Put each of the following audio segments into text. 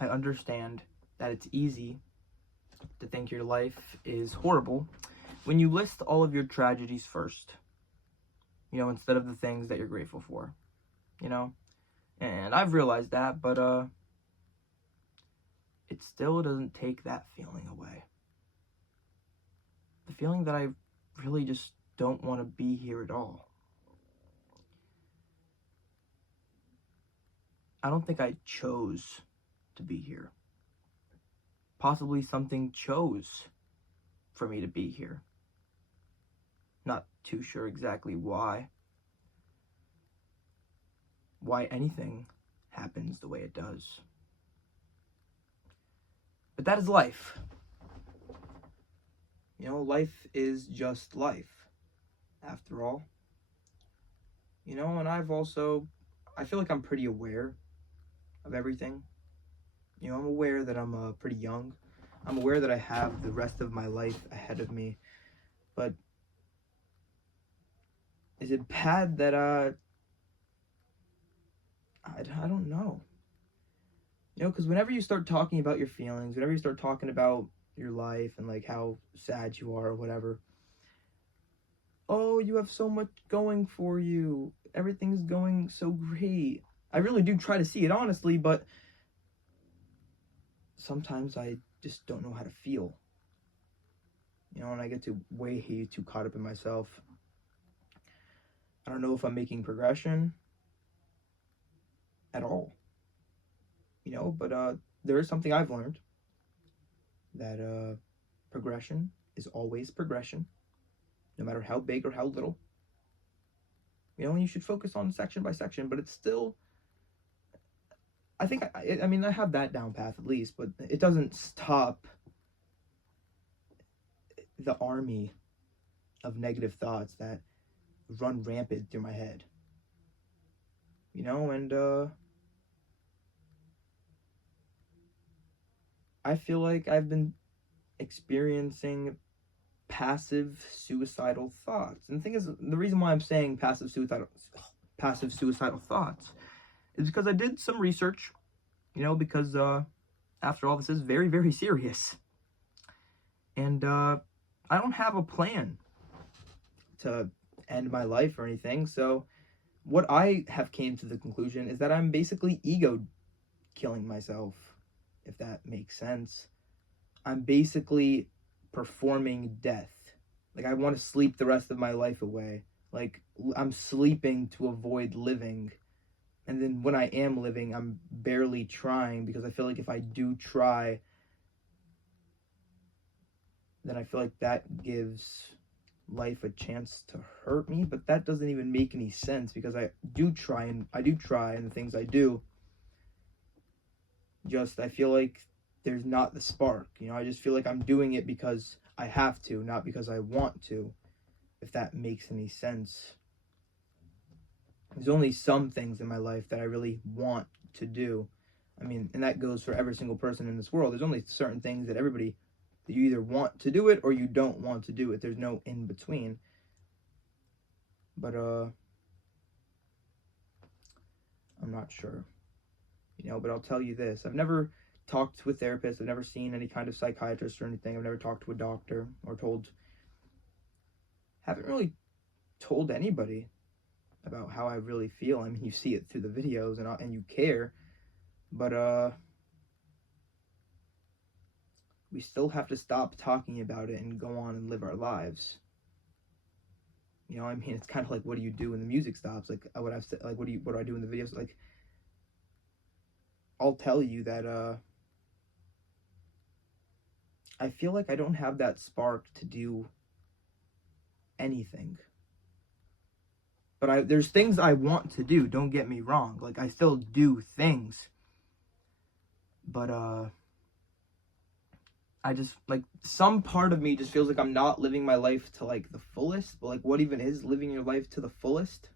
I understand that it's easy to think your life is horrible when you list all of your tragedies first, instead of the things that you're grateful for, And I've realized that, but it still doesn't take that feeling away. The feeling that I really just don't want to be here at all. I don't think I chose to be here. Possibly something chose for me to be here. Not too sure exactly why anything happens the way it does. But that is life. Life is just life, after all. And I feel like I'm pretty aware of everything. I'm aware that I'm pretty young. I'm aware that I have the rest of my life ahead of me. But is it bad that I don't know. Because whenever you start talking about your feelings, whenever you start talking about your life and like how sad you are or whatever, oh, you have so much going for you. Everything's going so great. I really do try to see it honestly, but sometimes I just don't know how to feel. And I get way too caught up in myself. I don't know if I'm making progression at all. But there is something I've learned, that progression is always progression, no matter how big or how little. And you should focus on section by section, but it's still, I think, I mean, I have that down path at least, but it doesn't stop the army of negative thoughts that run rampant through my head. And I feel like I've been experiencing passive suicidal thoughts. And the thing is, the reason why I'm saying passive suicidal thoughts is because I did some research, because after all, this is very, very serious. And I don't have a plan to end my life or anything. So what I have came to the conclusion is that I'm basically ego killing myself, if that makes sense. I'm basically performing death. Like, I want to sleep the rest of my life away. Like, I'm sleeping to avoid living. And then when I am living, I'm barely trying, because I feel like if I do try, then I feel like that gives life a chance to hurt me. But that doesn't even make any sense, because I do try, and the things I do, I feel like there's not the spark. I just feel like I'm doing it because I have to, not because I want to, if that makes any sense. There's only some things in my life that I really want to do. I mean, and that goes for every single person in this world. There's only certain things that you either want to do it or you don't want to do it. There's no in between. But I'm not sure. But I'll tell you this. I've never talked to a therapist. I've never seen any kind of psychiatrist or anything. I've never talked to a doctor or haven't really told anybody about how I really feel. I mean, you see it through the videos and you care, but we still have to stop talking about it and go on and live our lives. I mean, it's kind of like, what do you do when the music stops? Like what I've said, like what do I do in the videos? Like, I'll tell you that I feel like I don't have that spark to do anything. But there's things I want to do, don't get me wrong. Like, I still do things. But I just, like, some part of me just feels like I'm not living my life to, like, the fullest. But, like, what even is living your life to the fullest?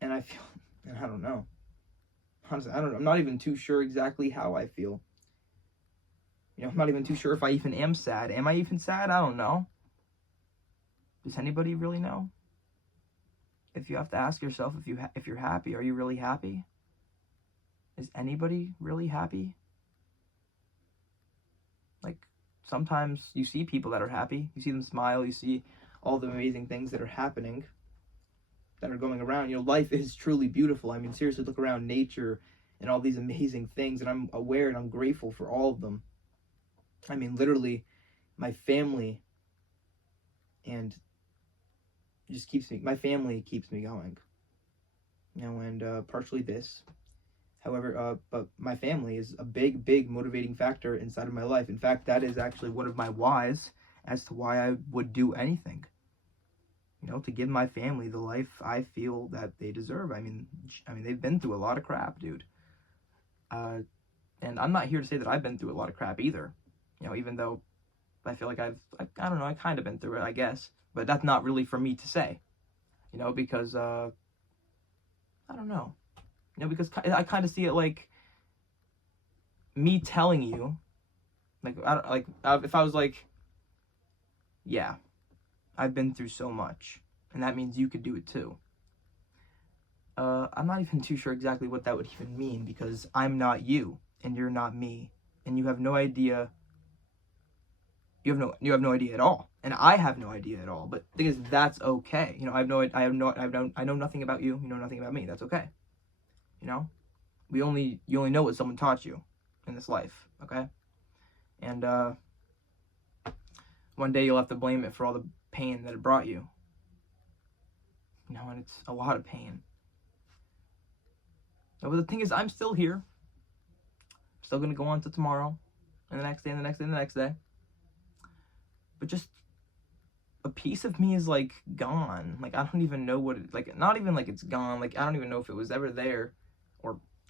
And I don't know. Honestly, I don't know. I'm not even too sure exactly how I feel. I'm not even too sure if I even am sad. Am I even sad? I don't know. Does anybody really know? If you have to ask yourself if you're happy, are you really happy? is anybody really happy? Like, sometimes you see people that are happy. You see them smile. You see all the amazing things that are happening, that are going around. You know, life is truly beautiful. I mean, seriously, look around nature and all these amazing things, and I'm aware and I'm grateful for all of them. I mean, literally, my family and just keeps me, my family keeps me going. You know, and partially this. However, but my family is a big motivating factor inside of my life. In fact, that is actually one of my whys as to why I would do anything. You know, to give my family the life I feel that they deserve. I mean, they've been through a lot of crap, dude. And I'm not here to say that I've been through a lot of crap either. You know, even though I feel like I don't know, I kind of been through it, I guess. But that's not really for me to say. You know, because, I don't know. You know, because I kind of see it like me telling you, like, if I was like, yeah, I've been through so much, and that means you could do it too. I'm not even too sure exactly what that would even mean, because I'm not you, and you're not me, and you have no idea. You have no idea at all, and I have no idea at all. But the thing is, that's okay. You know, I know nothing about you. You know nothing about me. That's okay. You know, you only know what someone taught you in this life. Okay, and one day you'll have to blame it for all the pain that it brought you. You know, and it's a lot of pain. But the thing is, I'm still here. I'm still gonna go on to tomorrow, and the next day, and the next day, and the next day. But just a piece of me is like gone. Like, I don't even know what it, like, not even like it's gone. Like, I don't even know if it was ever there,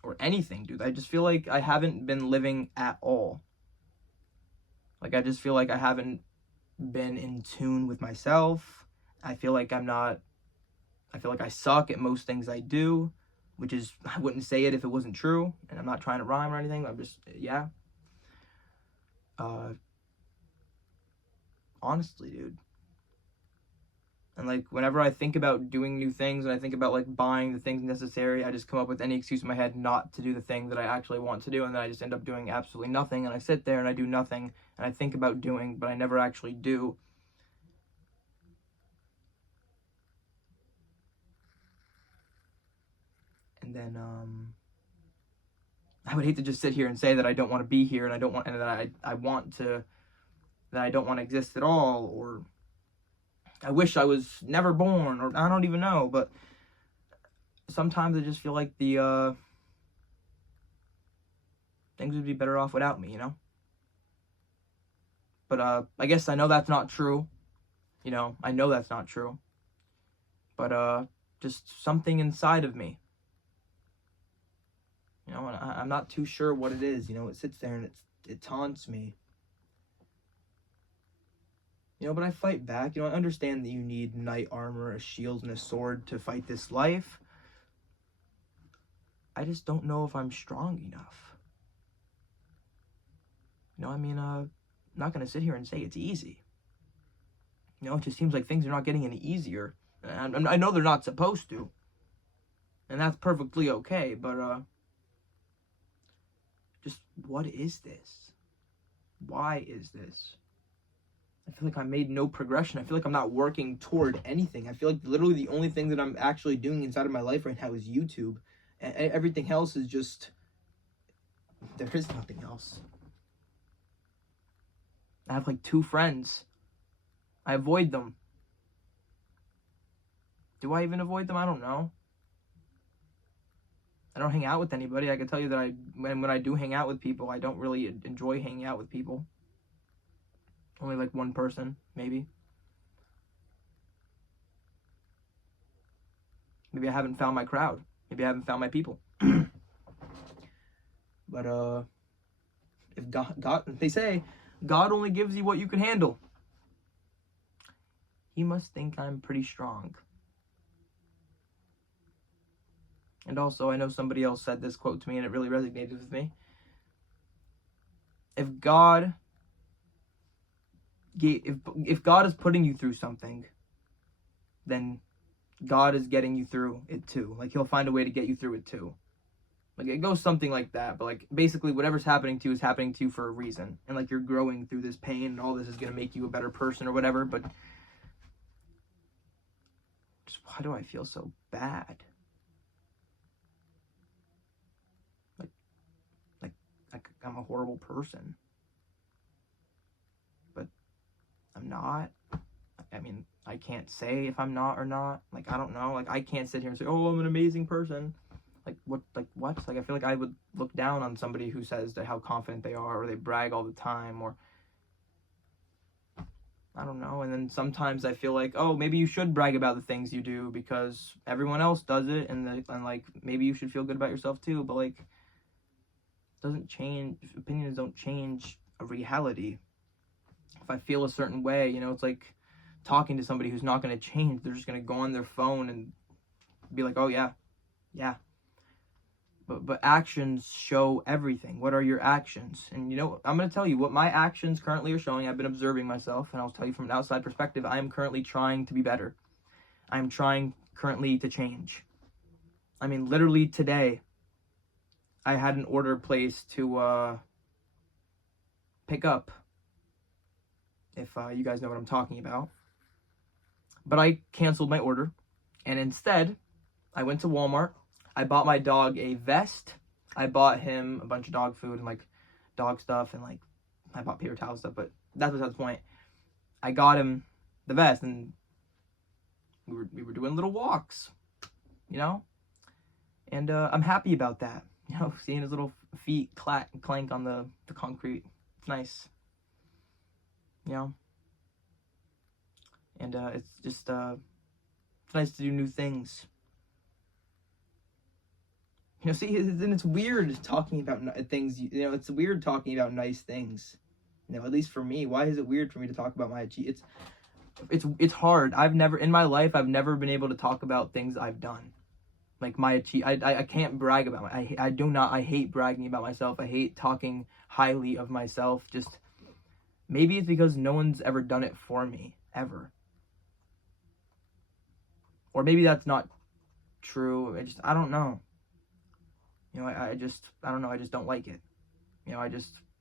or anything, dude. I just feel like I haven't been living at all. Like, I just feel like I haven't been in tune with myself. I feel like I feel like I suck at most things I do, which is, I wouldn't say it if it wasn't true, and I'm not trying to rhyme or anything. I'm just, yeah. Honestly, dude. And like, whenever I think about doing new things, and I think about like buying the things necessary, I just come up with any excuse in my head not to do the thing that I actually want to do, and then I just end up doing absolutely nothing, and I sit there and I do nothing, and I think about doing, but I never actually do. And then, I would hate to just sit here and say that I don't want to be here, and I don't want, and that I want to, that I don't want to exist at all, or I wish I was never born, or I don't even know. But sometimes I just feel like the things would be better off without me, you know. But I guess I know that's not true. You know, I know that's not true. But just something inside of me, you know, and I'm not too sure what it is. You know, it sits there and it taunts me. You know, but I fight back. You know, I understand that you need knight armor, a shield, and a sword to fight this life. I just don't know if I'm strong enough. You know, I mean, I'm not going to sit here and say it's easy. You know, it just seems like things are not getting any easier. And I know they're not supposed to. And that's perfectly okay, but, just, what is this? Why is this? I feel like I made no progression. I feel like I'm not working toward anything. I feel like literally the only thing that I'm actually doing inside of my life right now is YouTube. And everything else is just, there is nothing else. I have like 2 friends. I avoid them. Do I even avoid them? I don't know. I don't hang out with anybody. I can tell you that when I do hang out with people, I don't really enjoy hanging out with people. Only like one person, maybe. Maybe I haven't found my crowd. Maybe I haven't found my people. But if God, they say, God only gives you what you can handle. He must think I'm pretty strong. And also, I know somebody else said this quote to me, and it really resonated with me. If God is putting you through something, then God is getting you through it too. Like, he'll find a way to get you through it too. Like, it goes something like that, but, like, basically whatever's happening to you is happening to you for a reason. And, like, you're growing through this pain, and all this is going to make you a better person or whatever, but just why do I feel so bad? Like I'm a horrible person. But I'm not. I mean, I can't say if I'm not or not. Like, I don't know. Like, I can't sit here and say, oh, I'm an amazing person. Like, what? Like, I feel like I would look down on somebody who says that how confident they are, or they brag all the time, or I don't know. And then sometimes I feel like, oh, maybe you should brag about the things you do because everyone else does it, and like, maybe you should feel good about yourself too. But, like, doesn't change. Opinions don't change a reality. If I feel a certain way, you know, it's like talking to somebody who's not going to change. They're just going to go on their phone and be like, oh yeah. But actions show everything. What are your actions? And, you know, I'm going to tell you what my actions currently are showing. I've been observing myself, and I'll tell you from an outside perspective, I am currently trying to be better. I'm trying currently to change. I mean, literally today, I had an order placed to pick up, if you guys know what I'm talking about. But I canceled my order, and instead, I went to Walmart. I bought my dog a vest. I bought him a bunch of dog food and, like, dog stuff, and, like, I bought paper towel stuff, but that's besides the point. I got him the vest, and we were doing little walks, you know? And I'm happy about that. You know, seeing his little feet clank on the concrete. It's nice. You know? And it's just, it's nice to do new things. You know, see, and it's weird talking about things, you know, it's weird talking about nice things. You know, at least for me. Why is it weird for me to talk about my achievements? It's hard. In my life, I've never been able to talk about things I've done. Like, my I can't brag about I hate bragging about myself. I hate talking highly of myself. Just, maybe it's because no one's ever done it for me, ever. Or maybe that's not true. I don't know. You know, I don't know, I just don't like it. You know,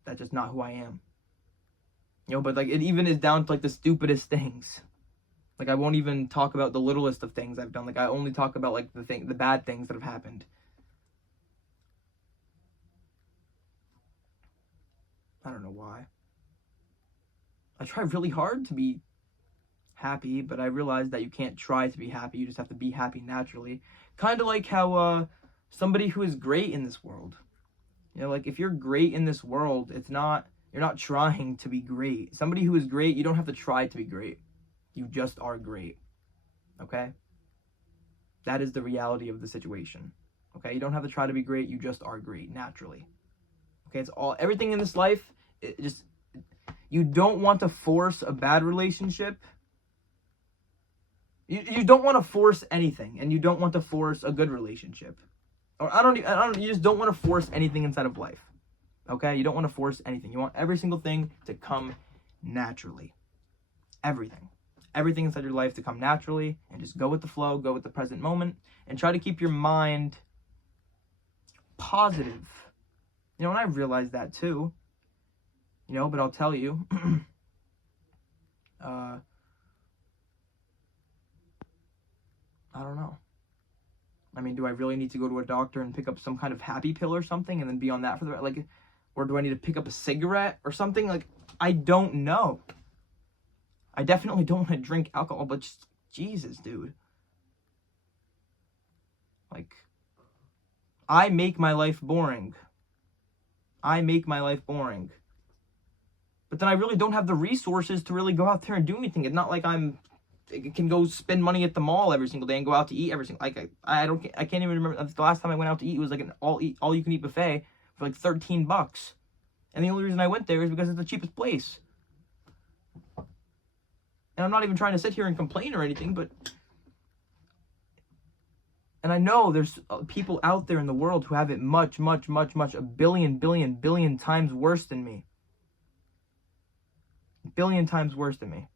that's just not who I am. You know, but, like, it even is down to, like, the stupidest things. Like, I won't even talk about the littlest of things I've done. Like, I only talk about, like, the bad things that have happened. I don't know why. I try really hard to be happy, but I realize that you can't try to be happy. You just have to be happy naturally. Kind of like how, somebody who is great in this world. You know, like, if you're great in this world, you're not trying to be great. Somebody who is great, you don't have to try to be great. You just are great. Okay? That is the reality of the situation. Okay? You don't have to try to be great, you just are great, naturally. Okay? It's everything in this life, you don't want to force a bad relationship. You don't want to force anything, and you don't want to force a good relationship. Or you just don't want to force anything inside of life. Okay? You don't want to force anything. You want every single thing to come naturally. Everything. Everything inside your life to come naturally, and just go with the flow, go with the present moment, and try to keep your mind positive. You know, and I realized that too. You know, but I'll tell you, I don't know. I mean, do I really need to go to a doctor and pick up some kind of happy pill or something and then be on that for or do I need to pick up a cigarette or something? Like, I don't know. I definitely don't want to drink alcohol, but just, Jesus, dude. Like, I make my life boring. But then I really don't have the resources to really go out there and do anything. It's not like I can go spend money at the mall every single day and go out to eat every single, like, I can't even remember the last time I went out to eat. It was like an all you can eat buffet for like $13. And the only reason I went there is because it's the cheapest place. And I'm not even trying to sit here and complain or anything, but, and I know there's people out there in the world who have it much, a billion times worse than me. A billion times worse than me.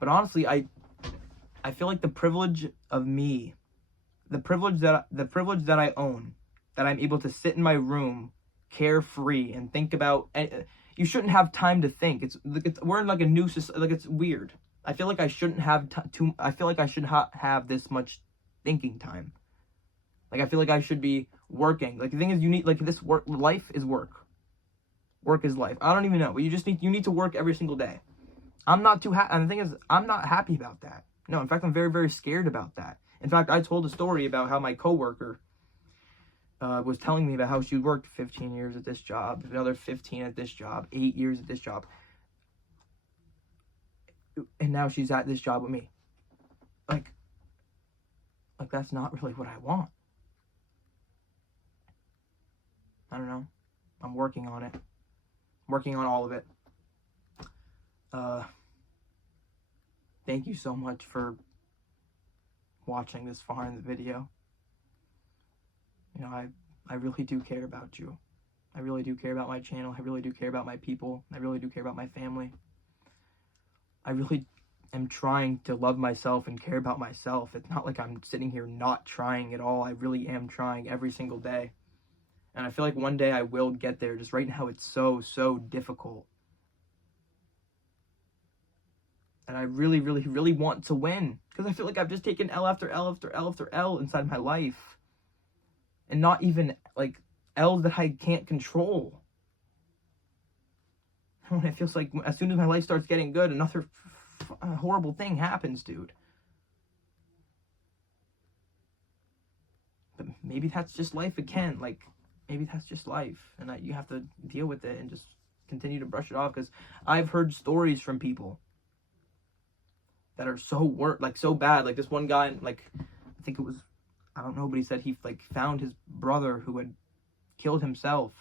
But honestly, I feel like the privilege of me the privilege that I own, that I'm able to sit in my room carefree and think about. And you shouldn't have time to think. We're in like a new society. Like, it's weird. I feel like I shouldn't have I feel like I should have this much thinking time. Like, I feel like I should be working. Like, the thing is, you need, like, this work. Life is work. Work is life. I don't even know, but you need to work every single day. I'm not too happy. And the thing is, I'm not happy about that. No, in fact, I'm very, very scared about that. In fact, I told a story about how my coworker was telling me about how she worked 15 years at this job, another 15 at this job, 8 years at this job. And now she's at this job with me. Like that's not really what I want. I don't know. I'm working on it. Working on all of it. Thank you so much for watching this far in the video. You know, I really do care about you. I really do care about my channel. I really do care about my people. I really do care about my family. I really am trying to love myself and care about myself. It's not like I'm sitting here not trying at all. I really am trying every single day. And I feel like one day I will get there. Just right now it's so, so difficult. And I really, really, really want to win. Because I feel like I've just taken L after L after L after L inside my life. And not even, like, L's that I can't control. And it feels like as soon as my life starts getting good, another horrible thing happens, dude. But maybe that's just life again. Like, maybe that's just life. And you have to deal with it and just continue to brush it off. Because I've heard stories from people that are so bad. Like, this one guy, like, I think it was, I don't know, but he said he, like, found his brother who had killed himself.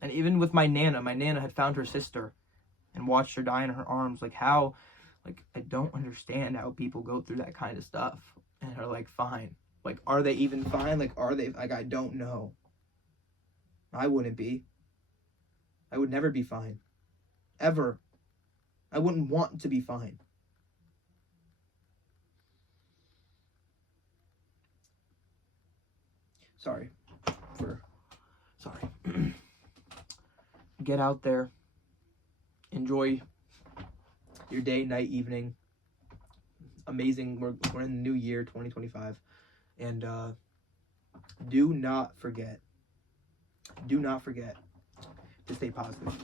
And even with my Nana had found her sister and watched her die in her arms. Like, how, like, I don't understand how people go through that kind of stuff and are, like, fine. Like, are they even fine? Like, are they, like, I don't know. I wouldn't be. I would never be fine. Ever. I wouldn't want to be fine. Sorry. Get out there. Enjoy your day, night, evening. Amazing. We're in the new year, 2025. And do not forget to stay positive.